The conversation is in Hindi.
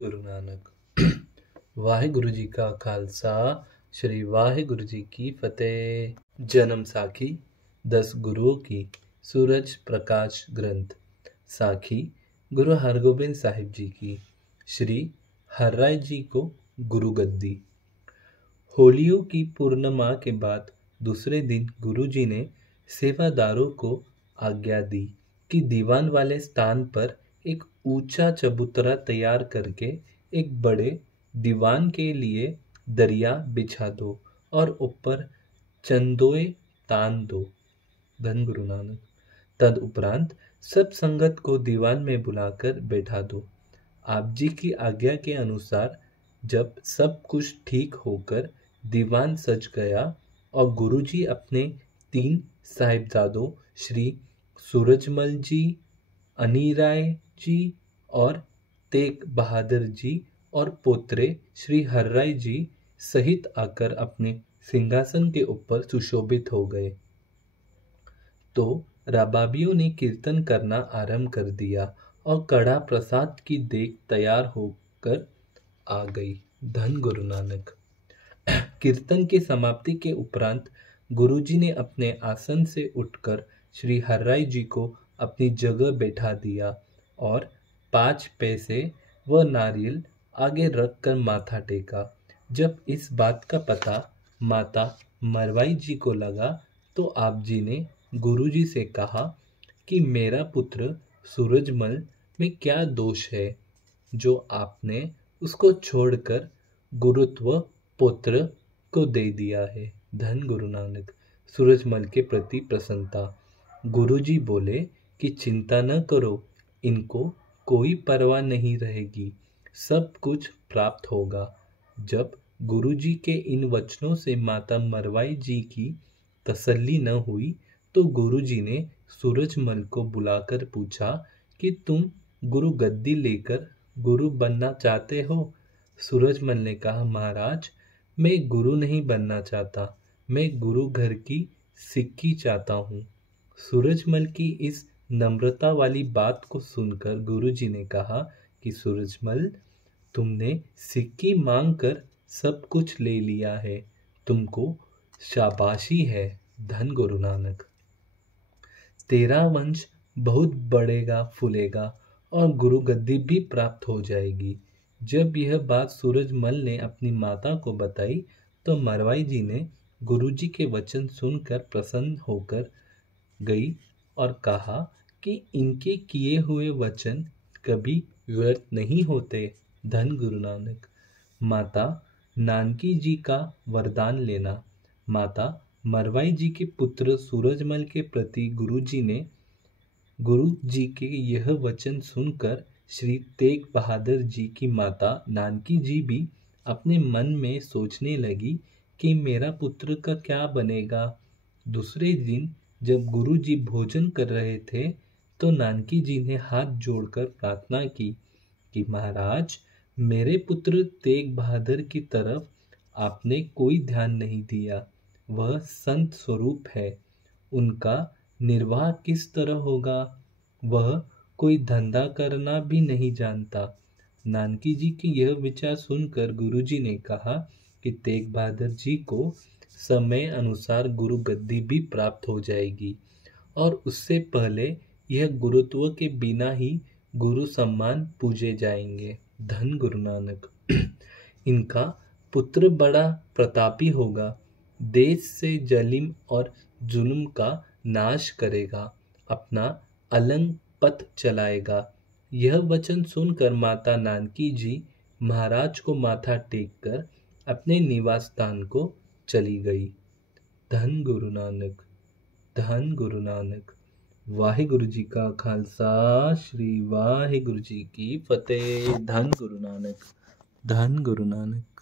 गुरु नानक। वाहिगुरु जी का खालसा श्री वाहिगुरु जी की फतेह। जन्म साखी 10 गुरुओं की सूरज प्रकाश ग्रंथ। साखी गुरु हरगोबिंद साहिब जी की। श्री हरराय जी को गुरु गद्दी। होलियों की पूर्णिमा के बाद दूसरे दिन गुरुजी ने सेवादारों को आज्ञा दी कि दीवान वाले स्थान पर एक ऊंचा चबूतरा तैयार करके एक बड़े दीवान के लिए दरिया बिछा दो और ऊपर चंदोए तान दो। धन गुरु नानक। तद उपरांत सब संगत को दीवान में बुलाकर बैठा दो। आप जी की आज्ञा के अनुसार जब सब कुछ ठीक होकर दीवान सज गया और गुरुजी अपने 3 साहिबजादों श्री सूरजमल जी, अनिराय जी और तेग बहादुर जी और पोत्रे श्री हरराय जी सहित आकर अपने सिंहासन के ऊपर सुशोभित हो गए तो रबाबियों ने कीर्तन करना आरंभ कर दिया और कड़ा प्रसाद की देग तैयार होकर आ गई। धन गुरु नानक। कीर्तन की समाप्ति के उपरांत गुरुजी ने अपने आसन से उठकर श्री हरराय जी को अपनी जगह बैठा दिया और 5 पैसे व नारियल आगे रखकर माथा टेका। जब इस बात का पता माता मरवाई जी को लगा तो आप जी ने गुरुजी से कहा कि मेरा पुत्र सूरजमल में क्या दोष है जो आपने उसको छोड़कर गुरुत्व पुत्र को दे दिया है। धन गुरु नानक। सूरजमल के प्रति प्रसन्नता। गुरुजी बोले कि चिंता न करो, इनको कोई परवाह नहीं रहेगी, सब कुछ प्राप्त होगा। जब गुरुजी के इन वचनों से माता मरवाई जी की तसल्ली न हुई तो गुरुजी ने सूरजमल को बुलाकर पूछा कि तुम गुरु गद्दी लेकर गुरु बनना चाहते हो। सूरजमल ने कहा, महाराज मैं गुरु नहीं बनना चाहता, मैं गुरु घर की सिक्की चाहता हूँ। सूरजमल की इस नम्रता वाली बात को सुनकर गुरुजी ने कहा कि सूरजमल तुमने सिक्की मांगकर सब कुछ ले लिया है, तुमको शाबाशी है। धन गुरु नानक। तेरा वंश बहुत बढ़ेगा फूलेगा और गुरु गद्दी भी प्राप्त हो जाएगी। जब यह बात सूरजमल ने अपनी माता को बताई तो मरवाई जी ने गुरुजी के वचन सुनकर प्रसन्न होकर गई और कहा कि इनके किए हुए वचन कभी व्यर्थ नहीं होते। धन गुरु नानक। माता नानकी जी का वरदान लेना। माता मरवाई जी के पुत्र सूरजमल के प्रति गुरु जी के यह वचन सुनकर श्री तेग बहादुर जी की माता नानकी जी भी अपने मन में सोचने लगी कि मेरा पुत्र का क्या बनेगा। दूसरे दिन जब गुरु जी भोजन कर रहे थे तो नानकी जी ने हाथ जोड़कर प्रार्थना की कि महाराज मेरे पुत्र तेग बहादुर की तरफ आपने कोई ध्यान नहीं दिया, वह संत स्वरूप है, उनका निर्वाह किस तरह होगा, वह कोई धंधा करना भी नहीं जानता। नानकी जी के यह विचार सुनकर गुरुजी ने कहा कि तेग बहादुर जी को समय अनुसार गुरु गद्दी भी प्राप्त हो जाएगी और उससे पहले यह गुरुत्व के बिना ही गुरु सम्मान पूजे जाएंगे। धन गुरु नानक। इनका पुत्र बड़ा प्रतापी होगा, देश से जलिम और जुल्म का नाश करेगा, अपना अलंग पथ चलाएगा। यह वचन सुनकर माता नानकी जी महाराज को माथा टेककर अपने निवास स्थान को चली गई। धन गुरु नानक। धन गुरु नानक। वाहिगुरु जी का खालसा श्री वाहिगुरु जी की फतेह। धन गुरु नानक। धन गुरु नानक।